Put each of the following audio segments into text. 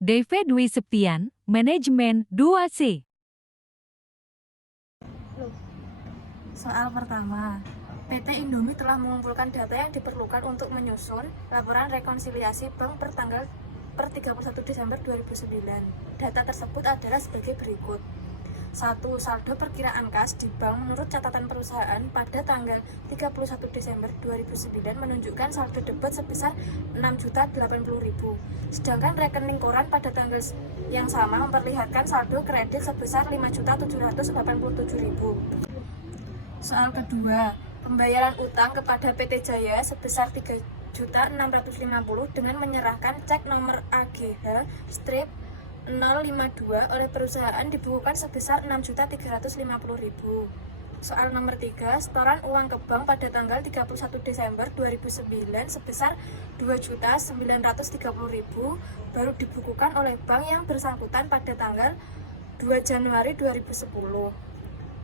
DV Dwi Septian, Manajemen 2C. Soal pertama, PT Indomie telah mengumpulkan data yang diperlukan untuk menyusun laporan rekonsiliasi bank per 31 Desember 2009. Data tersebut adalah sebagai berikut. 1. Saldo perkiraan kas di bank menurut catatan perusahaan pada tanggal 31 Desember 2009 menunjukkan saldo debit sebesar 6.080.000. Sedangkan rekening koran pada tanggal yang sama memperlihatkan saldo kredit sebesar 5.787.000. Soal kedua, pembayaran utang kepada PT Jaya sebesar 3.650.000 dengan menyerahkan cek nomor AGH strip 052 oleh perusahaan dibukukan sebesar 6.350.000. Soal nomor 3, setoran uang ke bank pada tanggal 31 Desember 2009 sebesar 2.930.000 baru dibukukan oleh bank yang bersangkutan pada tanggal 2 Januari 2010.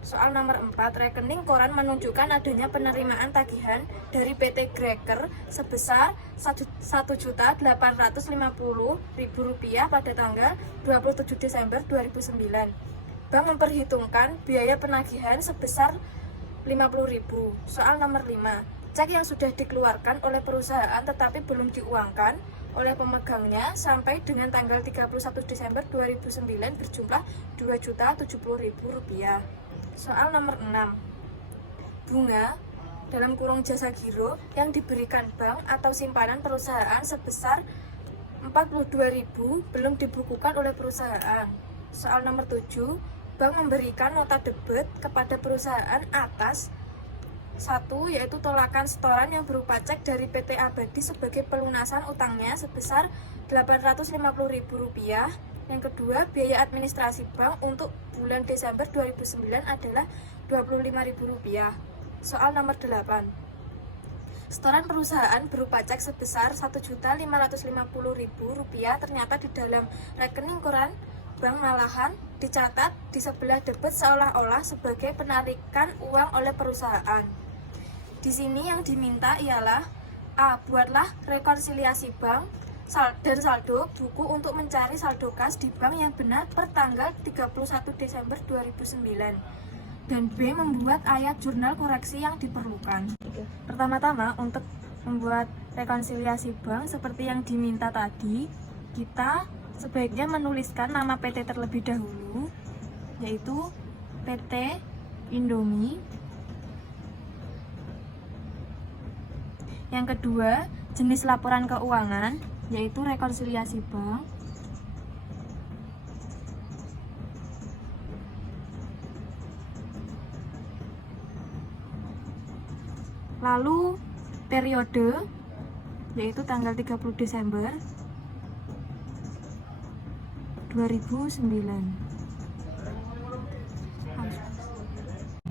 Soal nomor 4, rekening koran menunjukkan adanya penerimaan tagihan dari PT Greker sebesar Rp1.850.000 pada tanggal 27 Desember 2009. Bank memperhitungkan biaya penagihan sebesar Rp50.000. Soal nomor 5, cek yang sudah dikeluarkan oleh perusahaan tetapi belum diuangkan oleh pemegangnya sampai dengan tanggal 31 Desember 2009 berjumlah Rp2.070.000. Soal nomor 6, bunga dalam kurung jasa giro yang diberikan bank atau simpanan perusahaan sebesar Rp42.000 belum dibukukan oleh perusahaan. Soal nomor 7, bank memberikan nota debit kepada perusahaan atas 1. Yaitu tolakan setoran yang berupa cek dari PT Abadi sebagai pelunasan utangnya sebesar Rp850.000. Yang kedua, biaya administrasi bank untuk bulan Desember 2009 adalah Rp25.000. Soal nomor 8, setoran perusahaan berupa cek sebesar Rp1.550.000 ternyata di dalam rekening koran bank malahan dicatat di sebelah debit seolah-olah sebagai penarikan uang oleh perusahaan. Di sini yang diminta ialah A. Buatlah rekonsiliasi bank dan saldo buku untuk mencari saldo kas di bank yang benar per tanggal 31 Desember 2009. Dan B. Membuat ayat jurnal koreksi yang diperlukan. Pertama-tama, untuk membuat rekonsiliasi bank seperti yang diminta tadi, kita sebaiknya menuliskan nama PT terlebih dahulu, yaitu PT Indomie. Yang kedua, jenis laporan keuangan, yaitu rekonsiliasi bank. Lalu periode, yaitu tanggal 30 Desember 2009.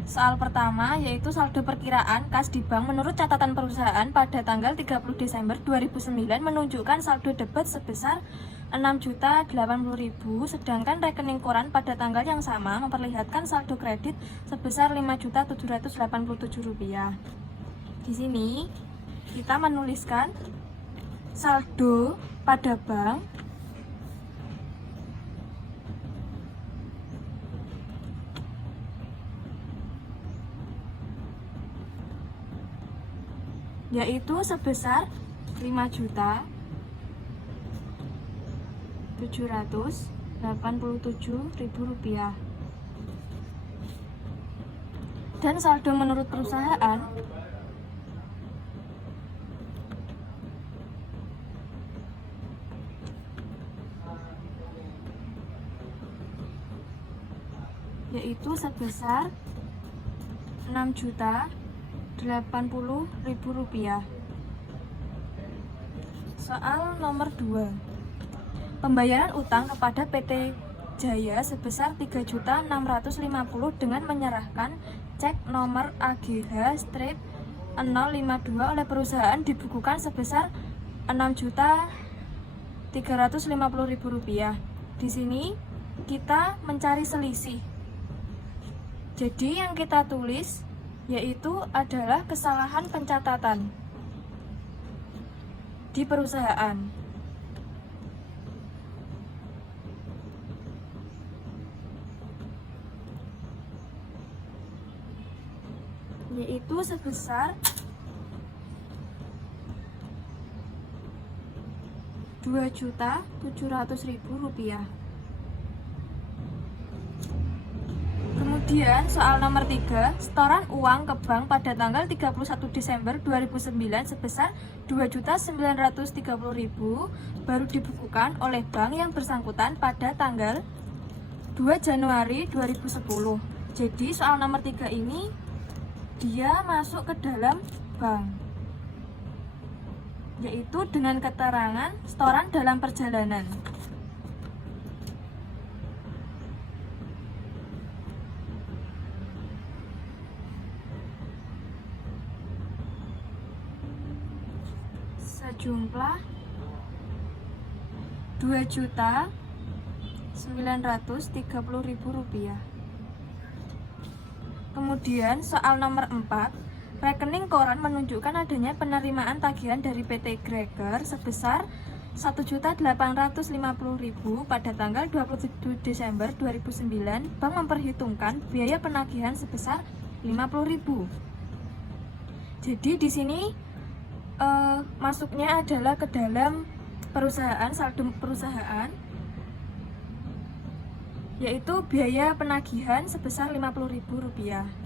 Soal pertama yaitu saldo perkiraan kas di bank menurut catatan perusahaan pada tanggal 30 Desember 2009 menunjukkan saldo debit sebesar Rp6.080.000, sedangkan rekening koran pada tanggal yang sama memperlihatkan saldo kredit sebesar Rp5.787.000. Di sini kita menuliskan saldo pada bank yaitu sebesar Rp5.787.000. Dan saldo menurut perusahaan yaitu sebesar Rp6.080.000. Soal nomor 2, pembayaran utang kepada PT Jaya sebesar Rp3.650.000 dengan menyerahkan cek nomor AGH strip 052 oleh perusahaan dibukukan sebesar Rp6.350.000. Di sini kita mencari selisih. Jadi yang kita tulis yaitu adalah kesalahan pencatatan di perusahaan. yaitu sebesar Rp2.700.000. Kemudian soal nomor 3, setoran uang ke bank pada tanggal 31 Desember 2009 sebesar Rp2.930.000 baru dibukukan oleh bank yang bersangkutan pada tanggal 2 Januari 2010. Jadi soal nomor 3 ini dia masuk ke dalam bank, yaitu dengan keterangan setoran dalam perjalanan. Sejumlah Rp2.930.000. Kemudian soal nomor 4, rekening koran menunjukkan adanya penerimaan tagihan dari PT Greger sebesar Rp1.850.000 pada tanggal 27 Desember 2009. Bank memperhitungkan biaya penagihan sebesar Rp50.000. Jadi di sini masuknya adalah ke dalam perusahaan, saldo perusahaan, yaitu biaya penagihan sebesar Rp50.000.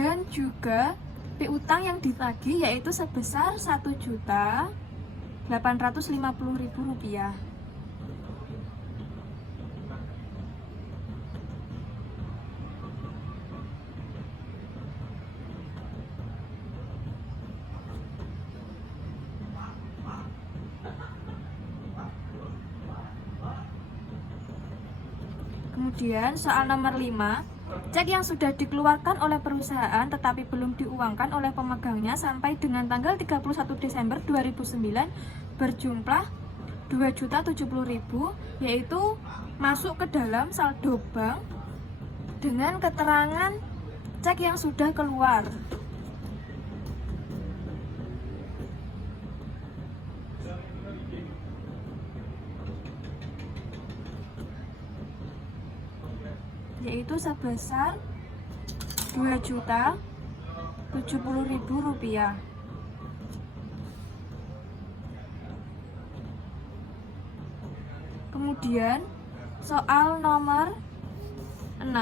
Dan juga piutang yang ditagih yaitu sebesar Rp1.850.000. Kemudian soal nomor 5, cek yang sudah dikeluarkan oleh perusahaan tetapi belum diuangkan oleh pemegangnya sampai dengan tanggal 31 Desember 2009 berjumlah Rp2.070.000, yaitu masuk ke dalam saldo bank dengan keterangan cek yang sudah keluar. Yaitu sebesar Rp2.070.000. Kemudian soal nomor 6,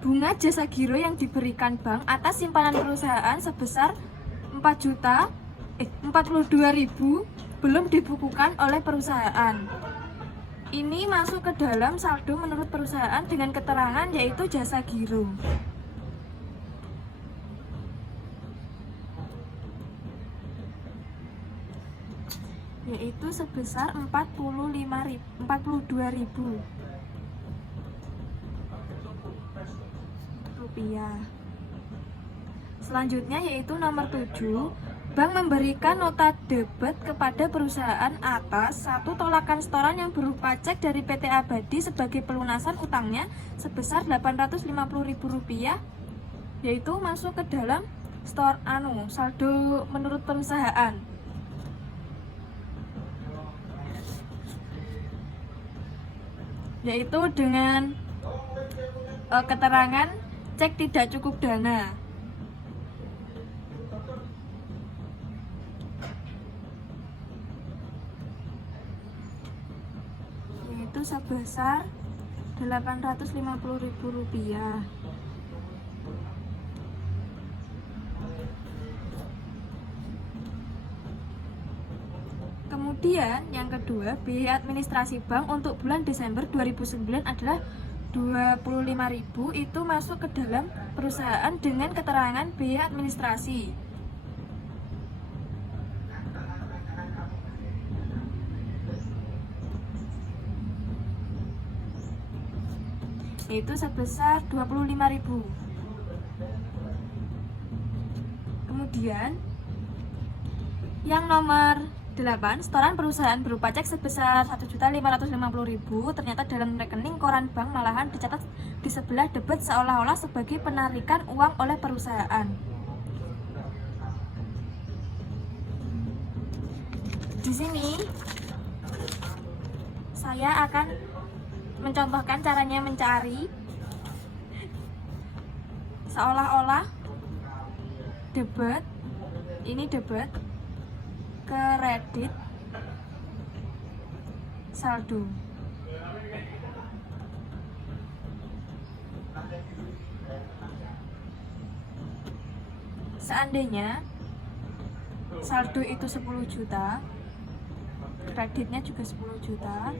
bunga jasa giro yang diberikan bank atas simpanan perusahaan sebesar Rp42.000 belum dibukukan oleh perusahaan. Ini masuk ke dalam saldo menurut perusahaan dengan keterangan yaitu jasa giro. Yaitu sebesar Rp42.000. Selanjutnya yaitu nomor 7, bank memberikan nota debit kepada perusahaan atas satu tolakan setoran yang berupa cek dari PT Abadi sebagai pelunasan utangnya sebesar Rp850.000, yaitu masuk ke dalam saldo menurut perusahaan. Yaitu dengan keterangan cek tidak cukup dana. Yaitu sebesar Rp850.000. Kemudian yang kedua, biaya administrasi bank untuk bulan Desember 2009 adalah Rp25.000, itu masuk ke dalam perusahaan dengan keterangan biaya administrasi. Itu sebesar Rp25.000. Kemudian yang nomor 8. Setoran perusahaan berupa cek sebesar 1.550.000 ternyata dalam rekening koran bank malahan dicatat di sebelah debit seolah-olah sebagai penarikan uang oleh perusahaan. Di sini saya akan mencontohkan caranya mencari seolah-olah debit, ini debit, kredit, saldo. Seandainya saldo itu 10 juta, kreditnya juga 10 juta,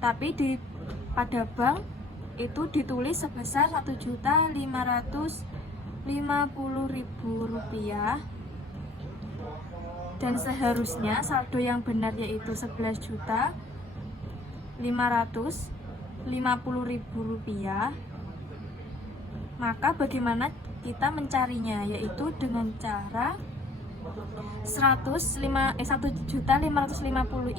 tapi pada bank itu ditulis sebesar Rp1.550.000 dan seharusnya saldo yang benar yaitu Rp11.550.000. Maka bagaimana kita mencarinya, yaitu dengan cara 1.550.000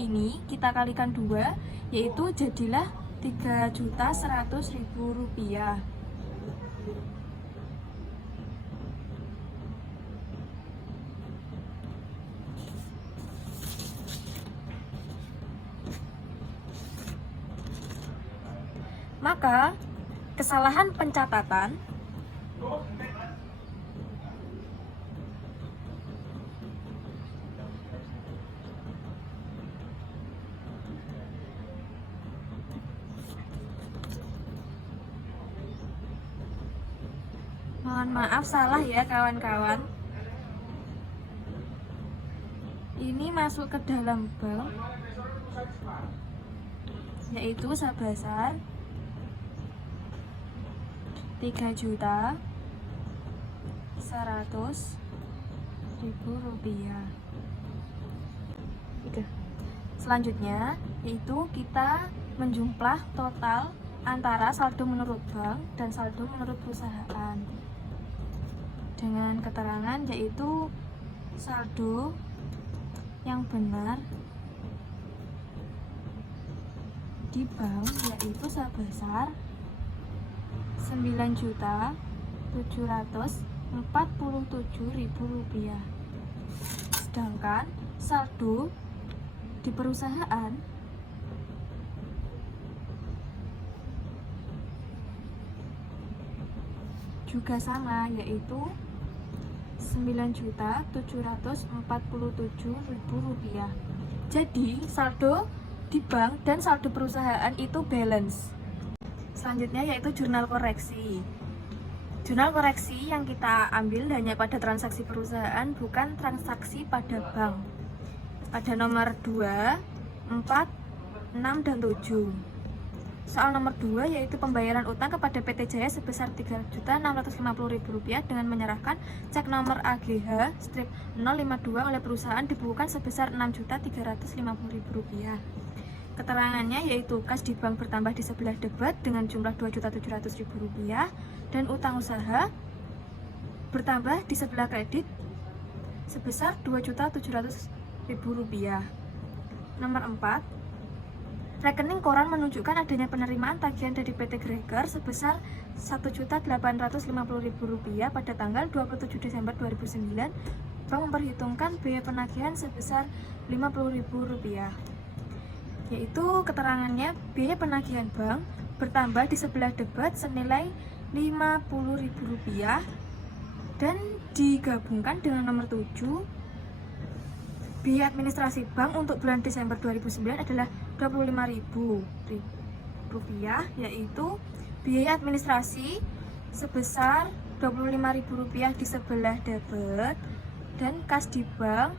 ini kita kalikan 2, yaitu jadilah Rp3.100.000. Maka kesalahan pencatatan mohon maaf salah ya kawan-kawan. Ini masuk ke dalam bank yaitu sebesar Rp3.100.000. Selanjutnya yaitu kita menjumlah total antara saldo menurut bank dan saldo menurut perusahaan dengan keterangan yaitu saldo yang benar di bank yaitu sebesar Rp9.747.000. Sedangkan saldo di perusahaan juga sama yaitu Rp9.747.000. Jadi saldo di bank dan saldo perusahaan itu balance. Selanjutnya yaitu jurnal koreksi. Jurnal koreksi yang kita ambil hanya pada transaksi perusahaan, bukan transaksi pada bank. Pada nomor 2, 4, 6, dan 7. Soal nomor 2 yaitu pembayaran utang kepada PT Jaya sebesar Rp3.650.000 dengan menyerahkan cek nomor AGH strip 052 oleh perusahaan dibukukan sebesar Rp6.350.000. Keterangannya yaitu kas di bank bertambah di sebelah debit dengan jumlah Rp2.700.000 dan utang usaha bertambah di sebelah kredit sebesar Rp2.700.000. Nomor 4, rekening koran menunjukkan adanya penerimaan tagihan dari PT Greger sebesar Rp1.850.000 pada tanggal 27 Desember 2009. Bank memperhitungkan biaya penagihan sebesar Rp50.000. Yaitu keterangannya biaya penagihan bank bertambah di sebelah debit senilai Rp50.000 dan digabungkan dengan nomor 7, biaya administrasi bank untuk bulan Desember 2009 adalah Rp25.000, yaitu biaya administrasi sebesar Rp25.000 di sebelah debit dan kas di bank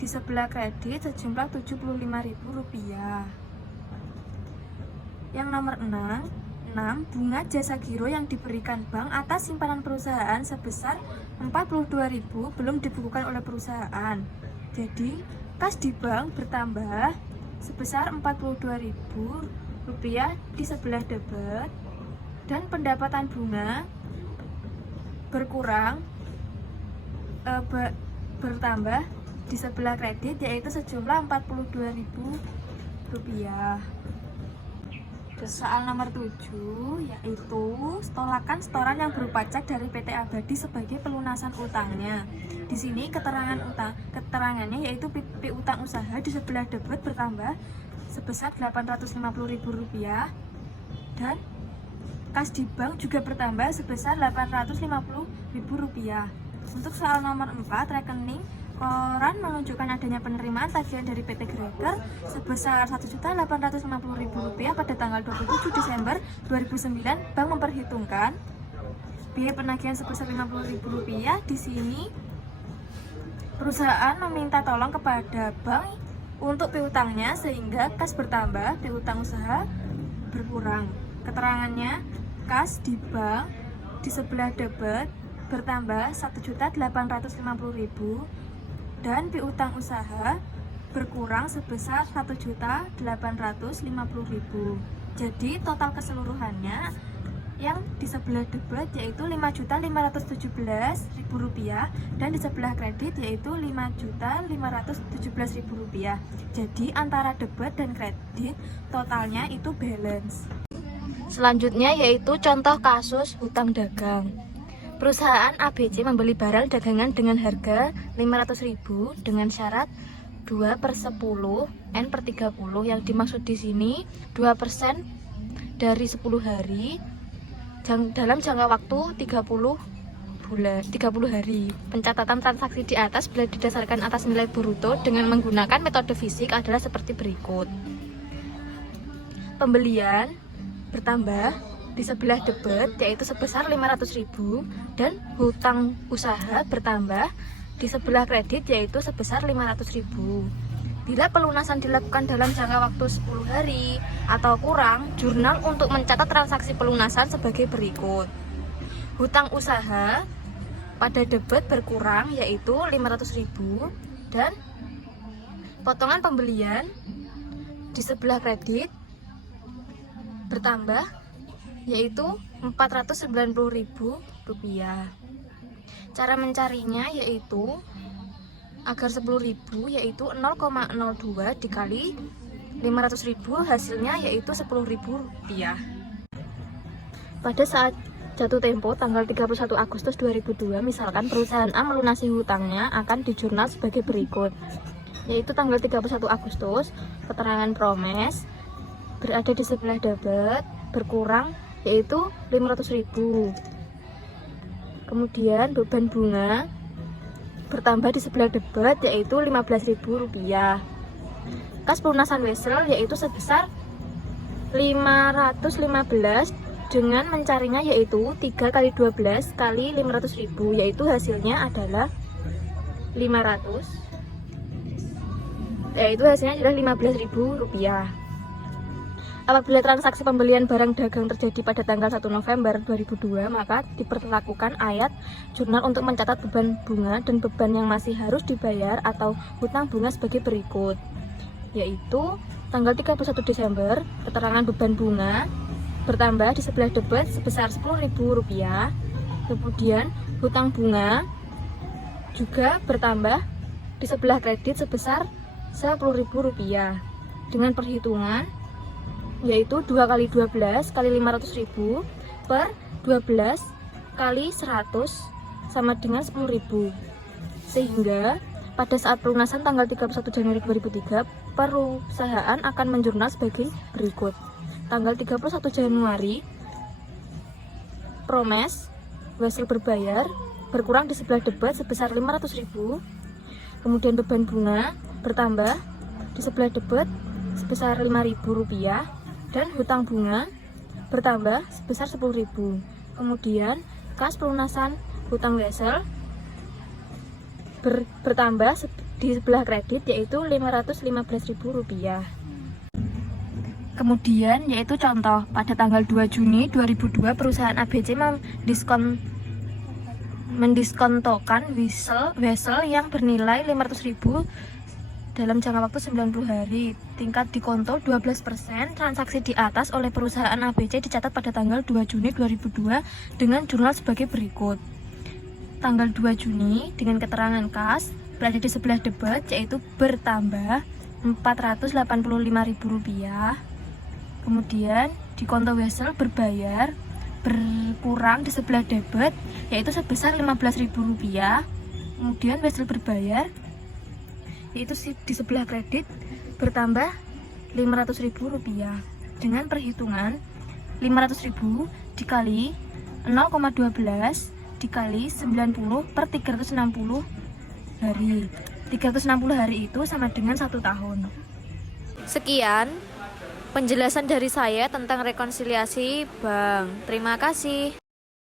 di sebelah kredit sejumlah Rp75.000. Yang nomor 6, bunga jasa giro yang diberikan bank atas simpanan perusahaan sebesar Rp42.000 belum dibukukan oleh perusahaan. Jadi, kas di bank bertambah sebesar Rp42.000 di sebelah debit dan pendapatan bunga berkurang bertambah di sebelah kredit yaitu sejumlah Rp42.000. Soal nomor 7 yaitu tolakkan setoran yang berupa cek dari PT Abadi sebagai pelunasan utangnya. Di sini keterangannya yaitu piutang usaha di sebelah debit bertambah sebesar Rp850.000 dan kas di bank juga bertambah sebesar Rp850.000. Untuk soal nomor 4, rekening koran menunjukkan adanya penerimaan tagihan dari PT Greger sebesar Rp1.850.000 pada tanggal 27 Desember 2009. Bank memperhitungkan biaya penagihan sebesar Rp50.000. Di sini perusahaan meminta tolong kepada bank untuk piutangnya sehingga kas bertambah, piutang usaha berkurang. Keterangannya, kas di bank di sebelah debit bertambah Rp1.850.000 dan piutang usaha berkurang sebesar Rp1.850.000. Jadi total keseluruhannya yang di sebelah debit yaitu Rp5.517.000 dan di sebelah kredit yaitu Rp5.517.000. Jadi antara debit dan kredit totalnya itu balance. Selanjutnya yaitu contoh kasus hutang dagang. Perusahaan ABC membeli barang dagangan dengan harga Rp500.000 dengan syarat 2/10 N/30. Yang dimaksud di sini 2% dari 10 hari dalam jangka waktu 30 hari. Pencatatan transaksi di atas bila didasarkan atas nilai bruto dengan menggunakan metode fisik adalah seperti berikut. Pembelian bertambah di sebelah debit yaitu sebesar Rp500.000 dan hutang usaha bertambah di sebelah kredit yaitu sebesar Rp500.000. Bila pelunasan dilakukan dalam jangka waktu 10 hari atau kurang, jurnal untuk mencatat transaksi pelunasan sebagai berikut. Hutang usaha pada debit berkurang yaitu Rp500.000 dan potongan pembelian di sebelah kredit bertambah yaitu Rp490.000. Cara mencarinya yaitu agar 10.000 yaitu 0,02 dikali 500.000 hasilnya yaitu Rp10.000. Pada saat jatuh tempo tanggal 31 Agustus 2002, misalkan perusahaan A melunasi hutangnya akan dijurnal sebagai berikut. Yaitu tanggal 31 Agustus, keterangan promes berada di sebelah debit berkurang yaitu Rp500.000. Kemudian beban bunga bertambah di sebelah debit yaitu Rp15.000. Kas pelunasan wesel yaitu sebesar 515 dengan mencarinya yaitu 3 kali 12 kali 500.000 yaitu hasilnya adalah 500 yaitu hasilnya adalah Rp15.000. Apabila transaksi pembelian barang dagang terjadi pada tanggal 1 November 2002, maka diperlakukan ayat jurnal untuk mencatat beban bunga dan beban yang masih harus dibayar atau hutang bunga sebagai berikut. Yaitu tanggal 31 Desember, keterangan beban bunga bertambah di sebelah debit sebesar Rp10.000. Kemudian hutang bunga juga bertambah di sebelah kredit sebesar Rp10.000 dengan perhitungan yaitu 2 kali 12 kali 500.000 per 12 kali 100 sama dengan 10.000. Sehingga pada saat pelunasan tanggal 31 Januari 2003, perusahaan akan menjurnal sebagai berikut. Tanggal 31 Januari, promes wesel berbayar berkurang di sebelah debit sebesar Rp500.000. Kemudian beban bunga bertambah di sebelah debit sebesar Rp5.000 dan hutang bunga bertambah sebesar Rp10.000. Kemudian kas pelunasan hutang wesel bertambah di sebelah kredit yaitu Rp515.000. Kemudian yaitu contoh pada tanggal 2 Juni 2002 perusahaan ABC mendiskontokan wesel yang bernilai Rp500.000 dalam jangka waktu 90 hari. Tingkat dikonto 12%. Transaksi di atas oleh perusahaan ABC dicatat pada tanggal 2 Juni 2002 dengan jurnal sebagai berikut. Tanggal 2 Juni dengan keterangan kas berada di sebelah debit, yaitu bertambah Rp485.000. Kemudian di konto wesel berbayar berkurang di sebelah debit, yaitu sebesar Rp15.000. Kemudian wesel berbayar yaitu di sebelah kredit bertambah Rp500.000 dengan perhitungan 500.000 dikali 0,12 dikali 90 per 360 hari. 360 hari itu sama dengan 1 tahun. Sekian penjelasan dari saya tentang rekonsiliasi bank. Terima kasih.